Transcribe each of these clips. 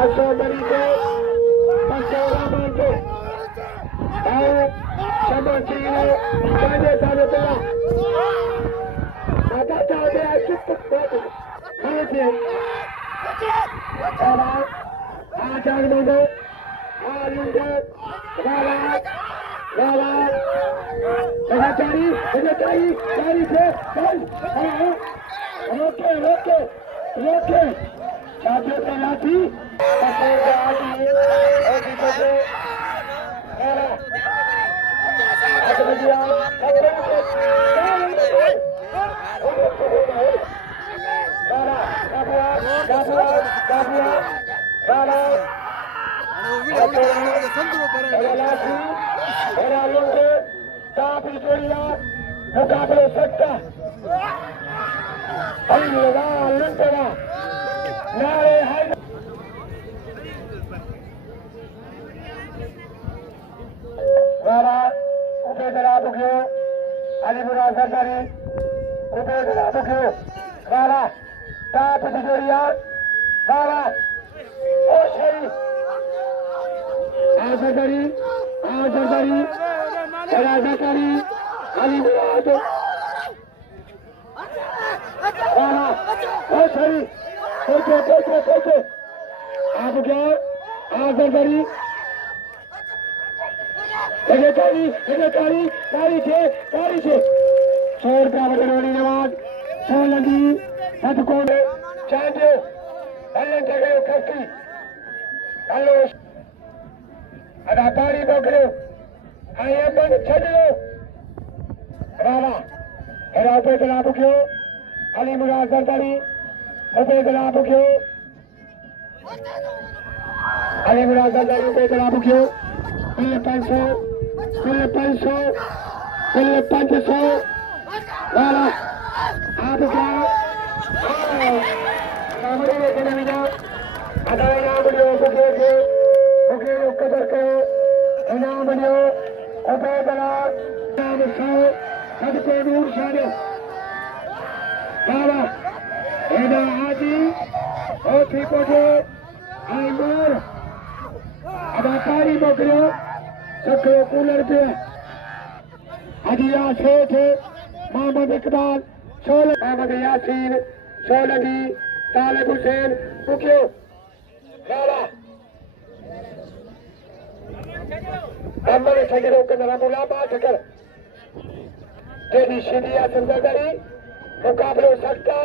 Pasó Benito, pasó Ramante, ahora Chamochino, calle Salotera, Matata de Achuput, Mate, ahora, Acharmono, Alunga, Rala, Secretary, Roque, Chacho Salati, मुकाबले सकता नारे Rara, Upedra Bukyo, Alibura Zakari, Upedra Bukyo, Rara, Tapitoria, Rara, Oshari, Azakari, Zakari, Alibura, Rara, Oshari, Poche, Abukyo, Azakari, तारी छे छोड़ का बदलवानी नवाज सोलंगी सतकोने चांदो हलन जगह कस्ती hello अदा पारी बकरो आया बन छड़ो रावा हेरा पे जनाब क्यों अली मुराद सरदारी पे जनाब क्यों अली मुराद सरदारी पे जनाब क्यों Pille 500, Rara, Abuja, Ramadi de Navida, Adana Budio, Buke, Kadarko, Enamudio, Obedala, Namuso, Sadko, Shado, Rara, Eda Haji, Otipoto, Aimur, Adapari Bokro, Sakro Cooler Beer, Adia Sote, Mohammed Iqbal, Mohammed Yasin, Solagi, Talib Hussain, Bukyo, Rara. Amane Sagiro Kanamula Batakar, Dedi Shidia Sundari, Mokablo Sakta,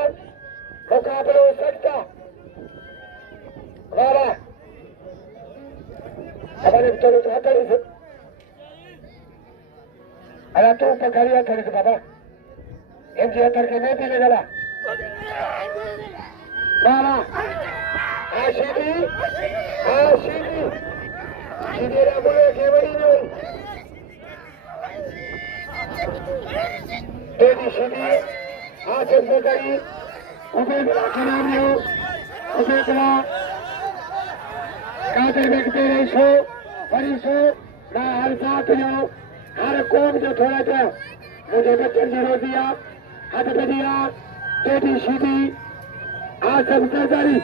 Rara. हमारे चलो तो आता नहीं अरे तो पकड़िया थोड़ी सी बाबा MG हतर के नहीं पीने गला बाबा आशीदी रा बोले के बड़ी नहीं तेरी शीदी आचर से करी उबेदला के नाम लियो उबेदला कादर व्यक्ति रेशो परिशो ना हर साथ जो हर कौम जो थोड़ा था मुझे बच्चन जरूर दिया हाथ पे दिया तेरी शीदी आसम सरदारी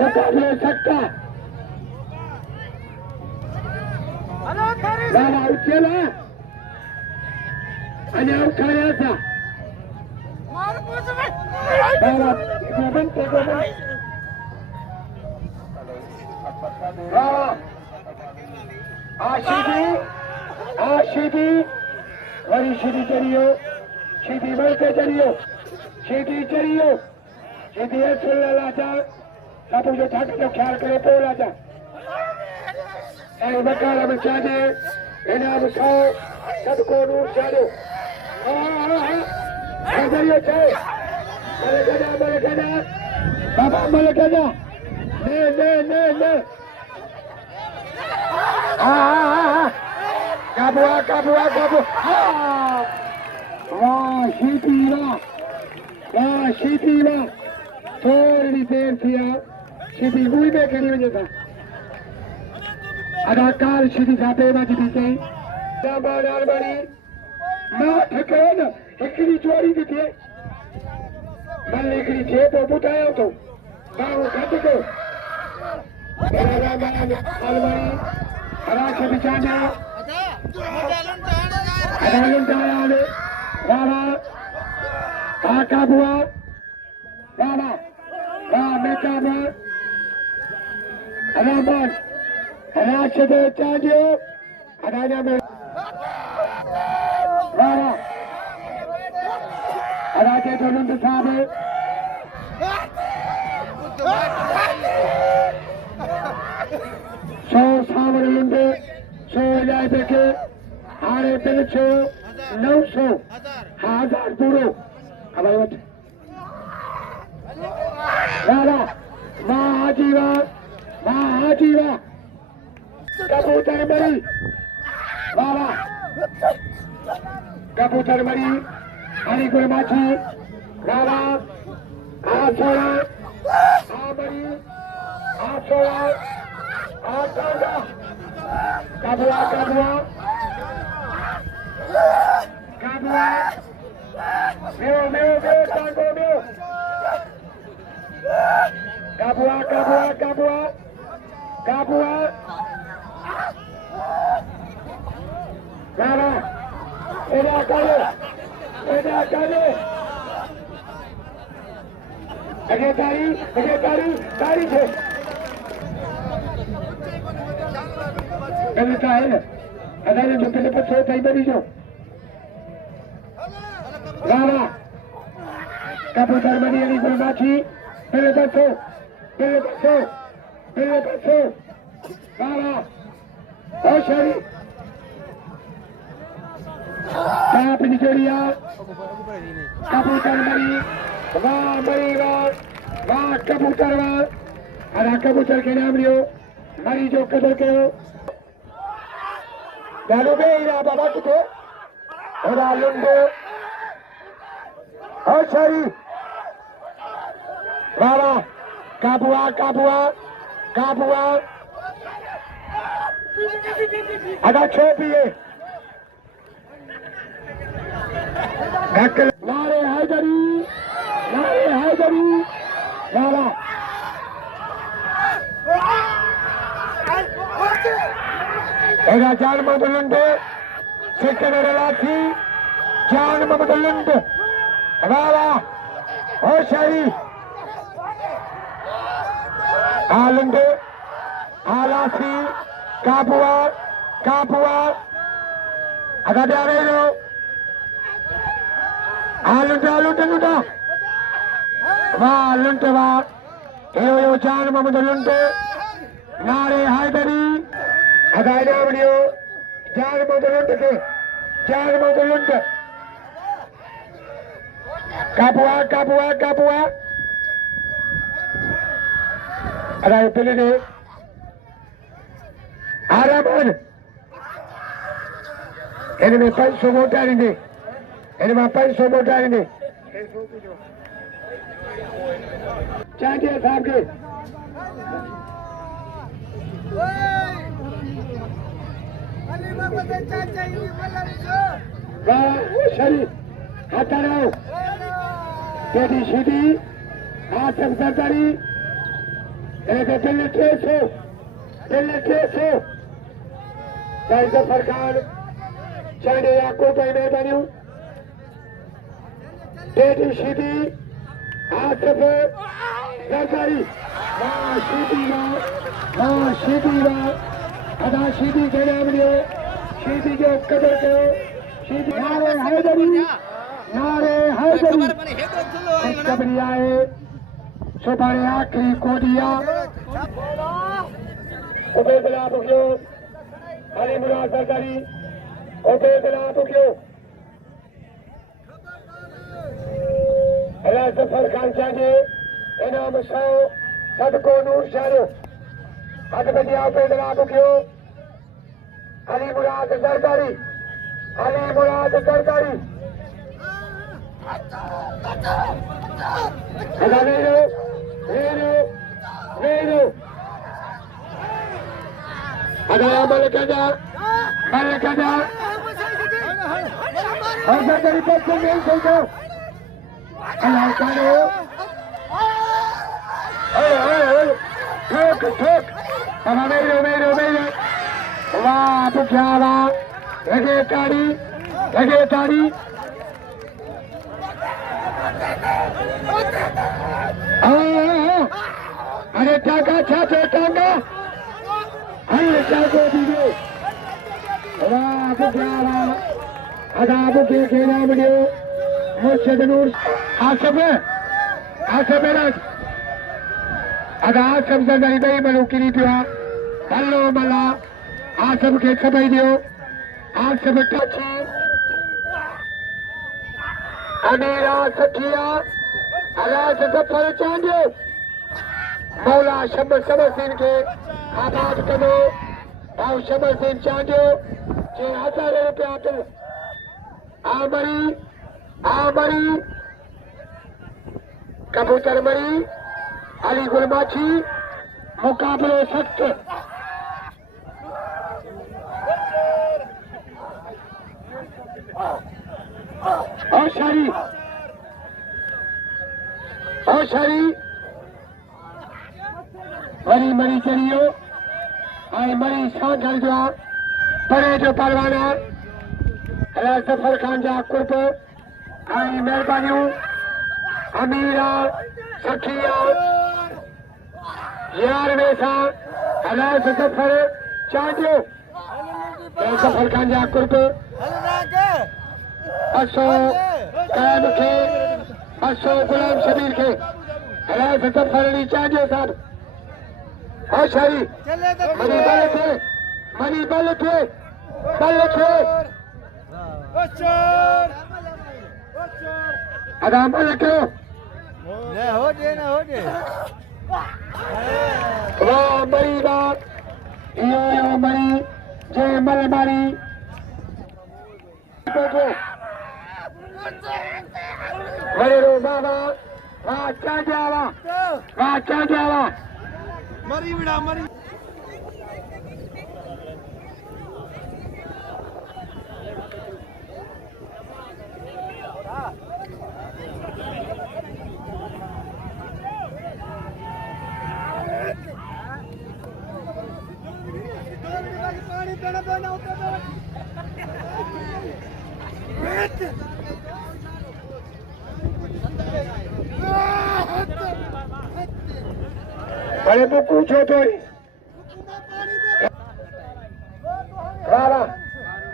मुकाबले सकता बाबा उच्चला अन्य उठाया था बाबा गोबन Rara, Ashidi, Vari Shidi Chariyo, Shidi Valte Chariyo, Shidi Esul Laja, Sabu jo thak jo khyaal kare po Laja. Abu Bakar Abu Chade, Inam Sao, Sadko Noor Chado. Chariyo Chai, Malakada, Baba Malakada. Ne. Kabu. Shitira. थोड़ी देर थी शिदी हुई में करी वजह था अदाकार शिदी साहब बाजी थी सही जाबानार बड़ी ना ठके न हिकड़ी चोरी थी थे मन लिखड़ी छे तो बुटायो तो बाहु घट को Rahman Almari Raja Bichana Adalun Tayan Rama Akabua Rama Mekaba Rahman Raja Bichana Adanya Rama Raja Tulun Sabe So Samarunde, so Yabeke, Hare Pelicho, no so, Hazar Puro, about Rara, Mahajiva, Kaputar Mari, Rara, Kaputar Mari, Hari Gurmachi, Rara, Asora, Amari, Asora, Asora, Kabua, Tango, Kabua, Rara, Eda Kale, Tari છે એને ચાહે અદાલે જો પેલે પછો થઈ બની જો રાણા કબૂતર બની એની ગુરબાછી પેલે પછો રાણા ઓ શરી કાપ નીચોડિયા કબૂતર બની વાહ કબૂતર આ કબૂતર કે નામ લ્યો મારી જો કદર કર્યો ચાલો બે બાબા કીધે ઓરા લુંડો ઓ શરી વાહ કાબુઆ આદા છોપીએ નારે હાયદરી વાહ Ega Jan Madulunde, second Relati, Jan Madulunde, Rala, Oshari, Alunde, Alasi, Kapua, Agadareno, Alunta, Lunta, Eo Jan Madulunde, Nare Haidari. अदायना बनियो जान मोदलुंड कापुआ अदाय पेले ने आरामन इनमें 500 मोटारी ने चाहिए साहब के शरीफ हाथ रहो तेरी सीधी हाथ सरकारी दिल्ली ट्रेस हो चाहे तो सरकार चाहे आपको पहले बनी तेरी सीधी हाथ सरकारी सीधी अदा सीधी के नाम लियो सीधी के कदर करो सीधी नारे हैदरी कबरियाए सुबारे आखिरी कोडिया उबेदला बुकियो अली मुराद सरकारी उबेदला बुकियो अल्लाह सफर खान चाहिए इनाम सौ सदको नूर शारो हाथ बजिया उबेदला बुकियो अली मुराद सरकारी अदाया मलकदा और सरकारी पक्ष नहीं सोचो अल्लाह करो ठोक अब वेरो वाह भुखिया वाह लगे ताड़ी अरे टाका छाते टाका अरे टाको दीजिए वाह भुखिया वाह अदा भुखे खेला वीडियो मुझसे नूर आसफ राज अदा आसफ जगह नहीं बनू की पिया भलो भला आसफ के खबर दियो आसफ टची अमीरा सखिया अलाज जफर चांडियो मौला शमर सिंह के आबाद करो और शमर सिंह चांडियो जे 1000 रुपया तो आमरी कबूतर मरी अली गुलमाछी मुकाबले सख्त और शारी मरी चढ़ियो आई मरी सांगल जो परे जो परवाना अला सफर खान जा कुर्ब आई मेहरबानियूं अमीरा सखिया यार वेसा अला सफर चांडियो सफर खान जा कुर्ब असो कैब के असो गुलाम शबीर के अला सफर अली चांडियो साहब और शाही मनी बल थे अदा मल के हो दे वाह मरी बात यो मरी जे मल मारी रो बाबा वाह चांजावा मरी बिड़ा मरी पानी पीना बना बड़े तो पूछो थोड़ी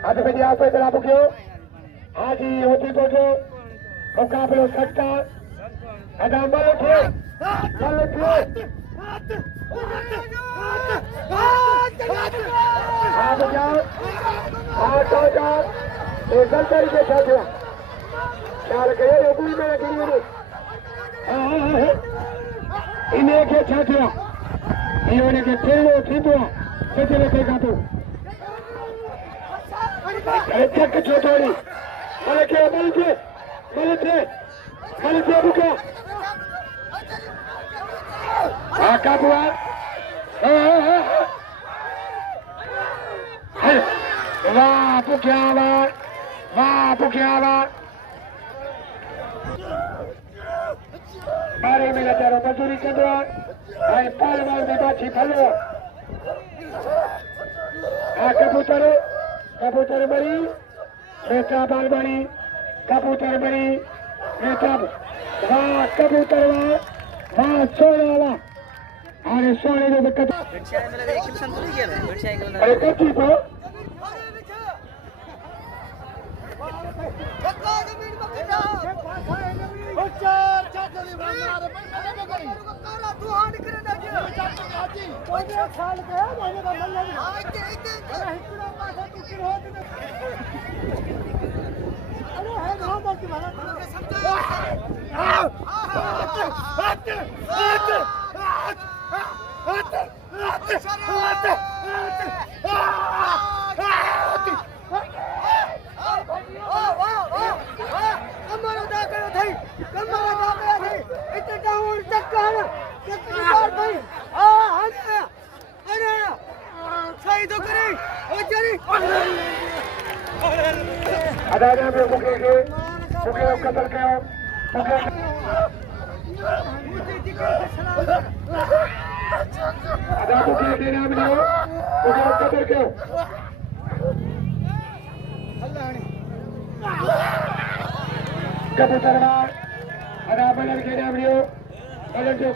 अब फिर यहाँ पे जरा बुकियो हाजी होती बोलो मुकाबलो सकता अदा मल उठे ख्याल करिए इन्हें के छात्रा इन्होंने के ठेलो थींदो सजले थे गातो अरे चक छोटोड़ी मल के बुका आका बुआ वाह बुकियावा बारे में नजारो मजूरी कंदो आई पालवाल में बाछी फलो आ कबूतर मरी बेटा बालवाड़ी कबूतर मरी बेटा वाह कबूतर वाह सोने वाला अरे सोने जो बेटा अरे कच्ची तो अदालत में मुके कत्ल कयो अदा मुझे देना मिलो मुझे कदर क्यों कबूतरवार अदा बदल के नाम लियो बदल जो